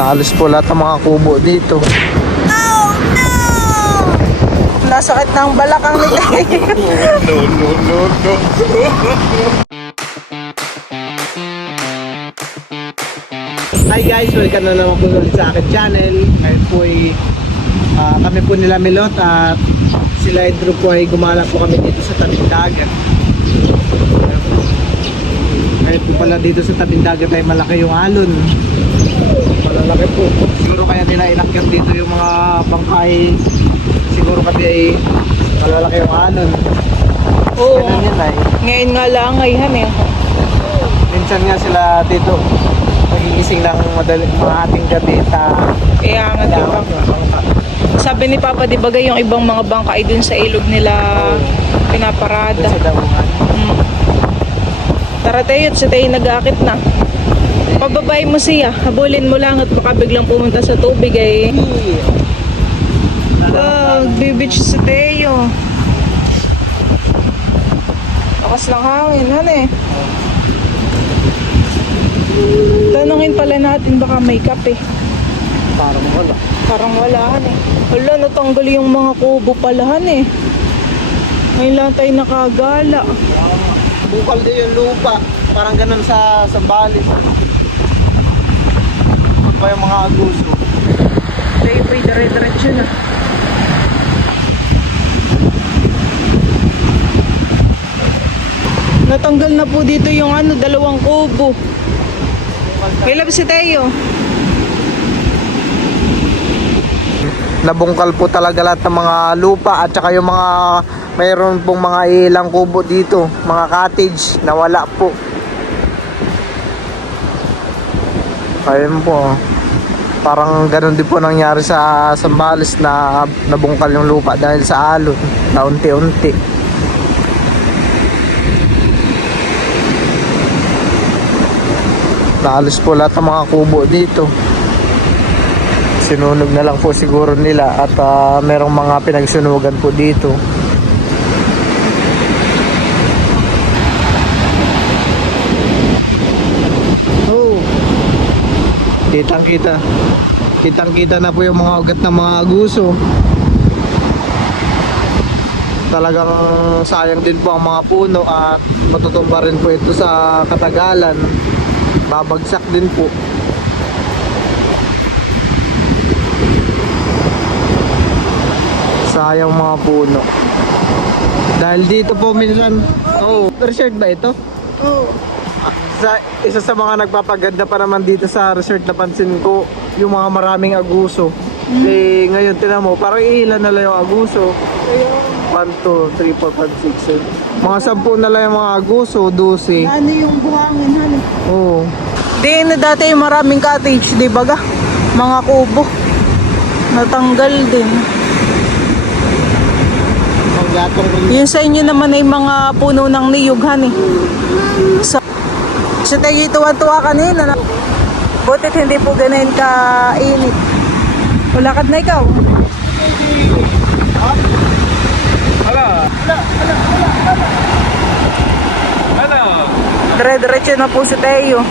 Naalis po lahat ng mga kubo dito. Oh no! Nasakit ng balakang ni No. Hi guys, welcome na naman po ulit sa akin channel. Ngayon po ay kami po nila Milot at sila Andrew po ay gumala po kami dito sa tabing dagat. Ngayon po pala dito sa tabing dagat ay malaki yung alon. Malalaki po. Siguro kaya nila inakyat dito yung mga bangkay. Siguro kasi ay malalaki yung alon. Oo. Ganun yun ay. Ngayon nga lang ngayon eh. Minsan nga sila dito nagigising ng mga ating gabi Kaya nga diba? Sabi ni Papa di bagay yung ibang mga bangkay dun sa ilog nila pinaparada. sa daungan. Tara tayo at si tayo nag-aakit na. Pababay mo siya, habulin mo lang at baka biglang pumunta sa tubig ay. Bibitch si Teo. Lakas lang hangin, eh. Tanungin pala natin baka may kape. Parang wala. Parang wala, eh. Wala, natanggal yung mga kubo palahan, eh. Ngayon lang tayo nakagala. Bukal din yung lupa. Parang ganun sa balis. Pa yung mga aguso. Tayo po'y dire-diretso na. Natanggal na po dito yung dalawang kubo. May lab si Teo. Nabungkal po talaga lahat ng mga lupa at saka yung mga mayroon pong mga ilang kubo dito, mga cottage na wala po. Ayun po. Parang ganun din po nangyari sa Sambales na nabungkal yung lupa dahil sa alon na unti-unti. Naalis po lahat ng mga kubo dito. Sinunog na lang po siguro nila at merong mga pinagsunugan po dito. Oh. Kitang-kita na po yung mga ugat ng mga aguso. Talagang sayang din po ang mga puno at matutumba rin po ito sa katagalan. Babagsak din po. Sayang mga puno. Dahil dito po minsan, resort ba ito? Isa sa mga nagpapaganda pa naman dito sa resort, napansin ko yung mga maraming aguso. Eh ngayon tinan mo, parang ilan na lang yung aguso. 1, 2, 3, 4, 5, 6, 7. Mga 10 na lang yung mga aguso, 12. Ano yung buhangin, Oo. Di na dati yung maraming cottage, di ba ga? Mga kubo. Natanggal din. Ang gatong Yung sa inyo naman ay mga puno ng niyog, eh. Sa tayo tuwa-tuwa kanina. Butit hindi po ganun ka-init. Ulakad na ikaw. Dire-diretso na po si Teo.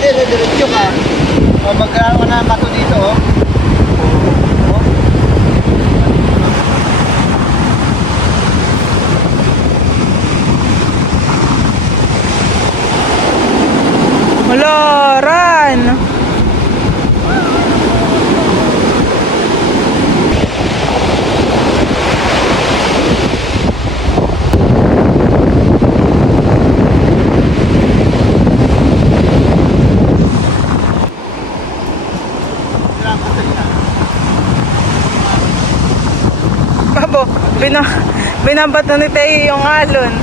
Dire-diretso ka. Magkakaroon ka na bato dito, oh. Maloran! Babo, binabat na ni Teo yung alon.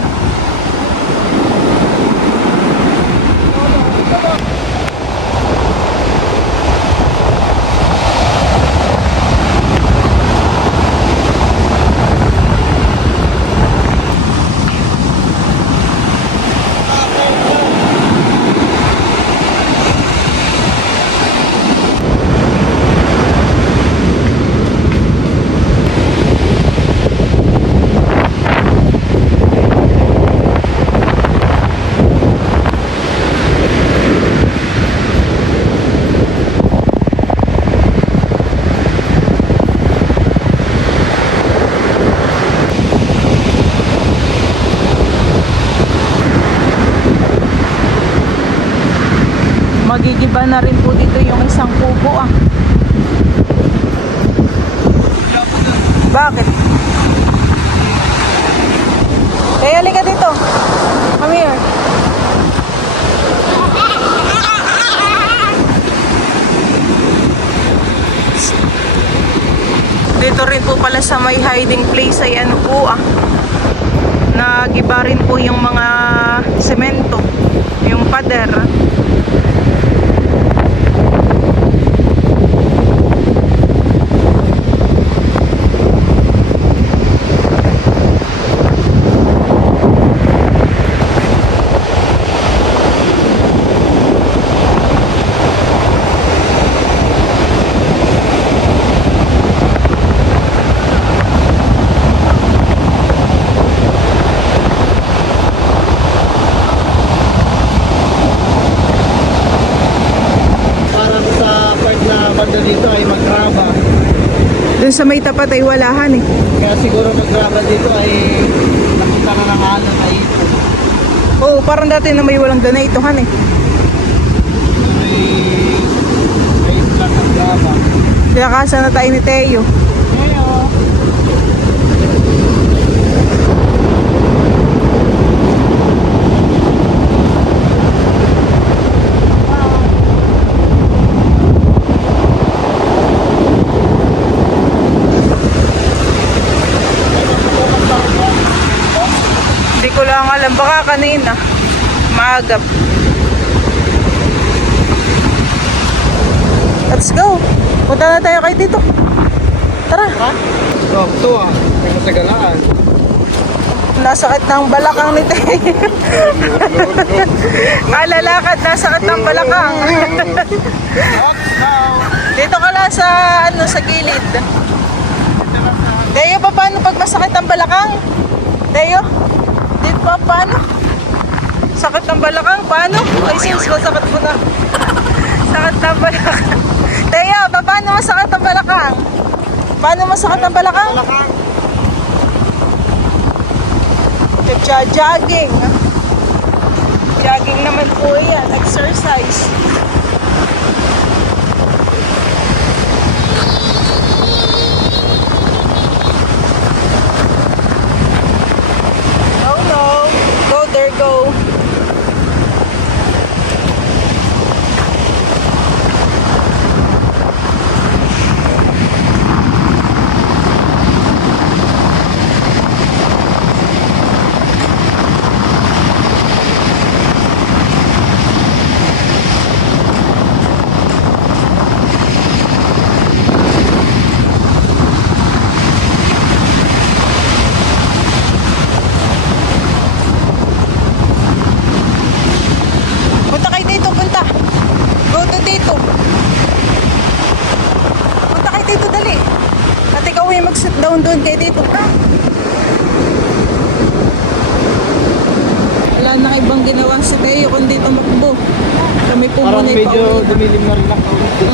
Nagigiba na rin po dito yung isang kubo ah. Bakit? Kaya halika dito. Come here. Dito rin po pala sa may hiding place ay ano po ah. Nagiba rin po yung mga semento, yung pader. Parang sa part na banda dito ay maggraba. Doon sa may tapat ay walahan eh. Kaya siguro maggraba dito ay nakita na ng alam ay ito. Oo, parang dati na may walang danaytohan eh. Ay lang ang graba. Kaya kasa na tayo ni Teo. Hindi ko lang alam, baka kanina maagap. Let's go. Punta na tayo kay dito. Tara. Ha? So, ito ah. May matagalaan. Nasakit ng balakang ni Teo. Kalalakad, nasakit ng balakang. Dito ka lang sa ano sa gilid. Teo, paano pag masakit ang balakang? Teo? Dito pa paano? Sakit ng balakang, paano? Ay sis, masakit mo na. Sakit ng balakang. Teo, paano masakit ang balakang? Paano masakit ang balakang? Jogging. Jogging naman po yan. Exercise. No, no. Go there, go. Punta kayo dito, punta. Go to dito. Punta kayo dito, dali. At ikaw ay mag-sit down doon kayo dito. Wala na ibang ginawa sa kayo kundi tumakbo. Kami po Parang muna medyo ipauwi. dumilim na rin ang kaunti.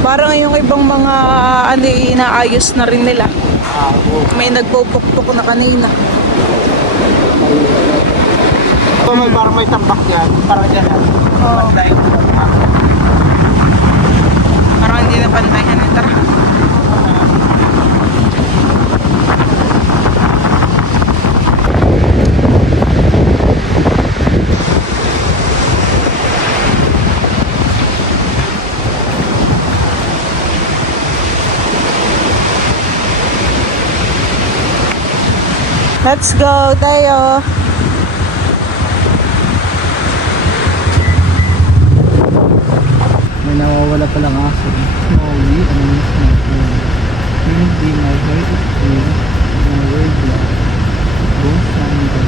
Parang yung ibang mga ano inaayos na rin nila. May nagpupukpok na kanina. Ito may parang may tambak yan. Parang dyan. Oo. Parang hindi na pantay ka na. Tara. Let's go, tayo. May nawawala palang aso. Snowy, ano yung snowy? Hindi my heart is clear. My word black. Don't find the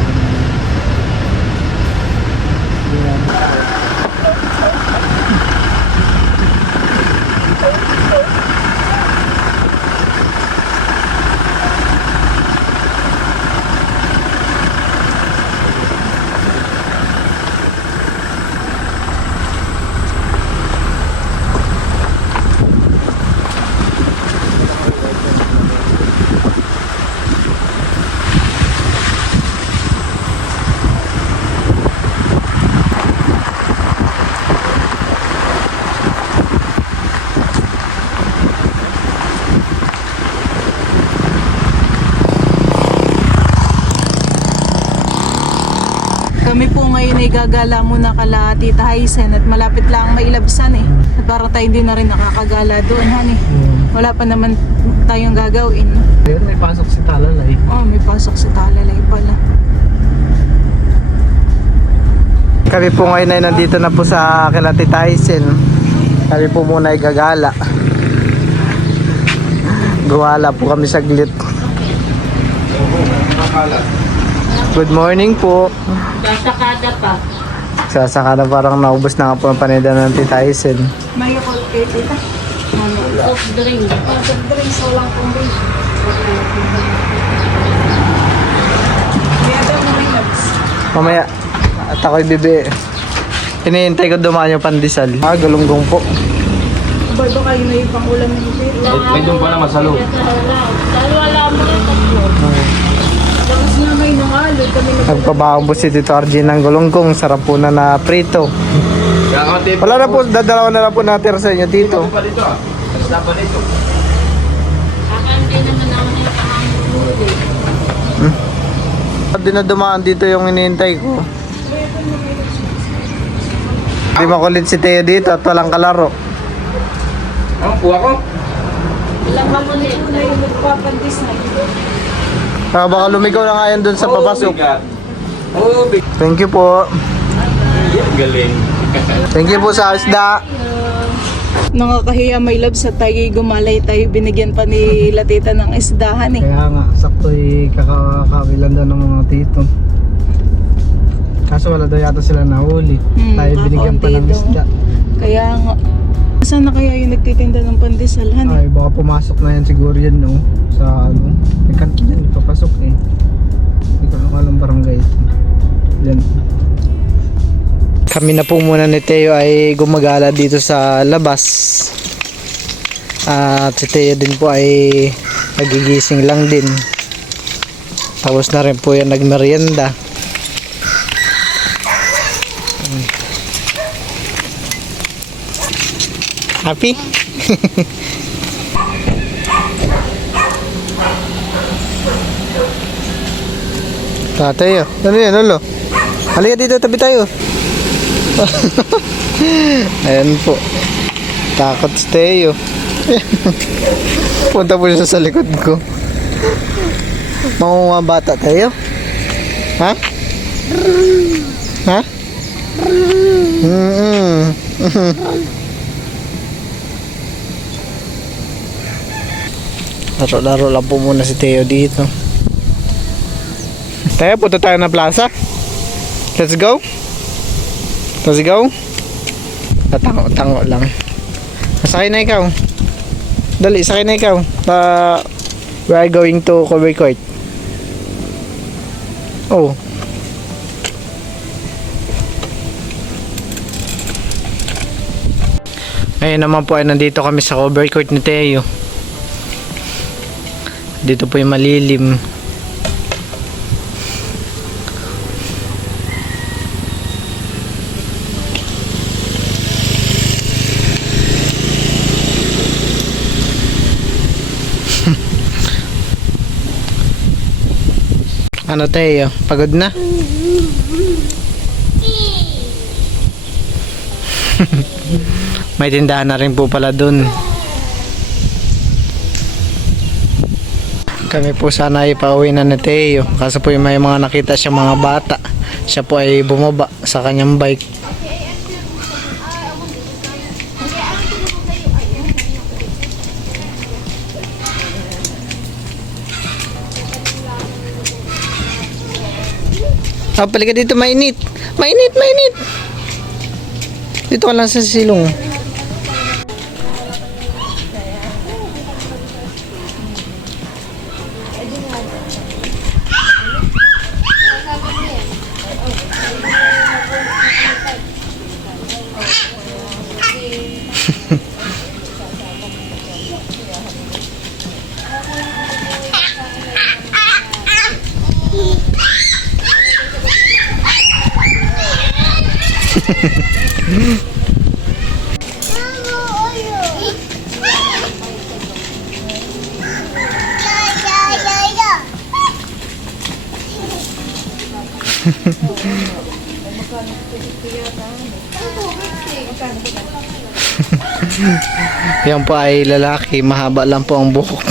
Kami po ngayon ay gagala muna kala Tita Hysen at malapit lang mailabsan eh. At para tayo hindi na rin nakakagala doon, honey. Wala pa naman tayong gagawin. Ayun, may pasok si Talalay. Oh, may pasok sa Talalay pala. Kami po ngayon ay nandito na po sa kila Tita Hysen. Kami po muna ay gagala. Gawala po kami saglit. Good morning po. Sasakada pa. Sasaka na parang naubos na nga po ang paninda ng Tita Hysen. May ako kay Tita. Off drink. Soft drinks, walang kumbay. Kaya daw na may labs. Mamaya, at ako'y bibi. Hinihintay ko dumaan yung pandesal. Galunggong po. Abay ba kayo na yung pangulam ng Tita? May doon pa naman sa loob. Dahil wala mo yung tatlo. Tapos nga may nangalod kami na Nagpabaong po si Tito Arjun ng gulunggong. Sarap po na prito. Kaya konti Wala na po, dadalawa na lang po natin sa inyo dito. pa dito ah. Basta pa dito. Kakandi naman ako na yung kahamulog. Di na dumaan dito yung hinihintay ko. Di makulit si Teo dito at walang kalaro. Oh, kuha ko. Ilang mamulit. na yung magpapandis na. Baka lumigaw na nga yan dun sa papasok. Oh, big. Thank you po. Galing. Thank you po sa isda. Nakakahiya may labs at tayo gumalay tayo binigyan pa ni Latita ng isdahan eh. Kaya nga, sakto'y kakakawilan daw ng mga tito. Kaso wala daw yata sila nahuli. Tayo binigyan pa ng kakaunti daw. isda. Kaya nga. Saan na kaya yung nagtitinda ng pandesalhan eh? Ay, baka pumasok na yan siguro yan, no? Sa ano, may kanto yan, papasok eh. Hindi ko lang alam barangay ito. Yan. Kami na po muna ni Teo ay gumagala dito sa labas. At si Teo din po ay nagigising lang din. Tapos na rin po yan nagmerienda. Happy? Tatay, ano yan, lolo? Halika dito, tabi tayo. Ayan po. Takot si Teo. Punta po siya sa likod ko. Mga bata tayo? Ha? Ha? Laro-laro lang po muna si Teo dito. Tayo, punta tayo na plaza. Let's go. Let's go. Tatango lang. Sakay na ikaw. Dali, sakay na ikaw. We are going to Cover Court. Oh. Ngayon naman po ay nandito kami sa Cover Court ni Teo. Dito po yung malilim. Ano Teo? Pagod na? May tindahan na rin po pala dun. Kami po sana ay pauwi na ni Teo. Kaso po may mga nakita siya mga bata. Siya po ay bumaba sa kanyang bike. Ah, palika dito, mainit. Mainit, mainit. Dito ka lang sa silong. Yan po ay lalaki, mahaba lang po ang buhok.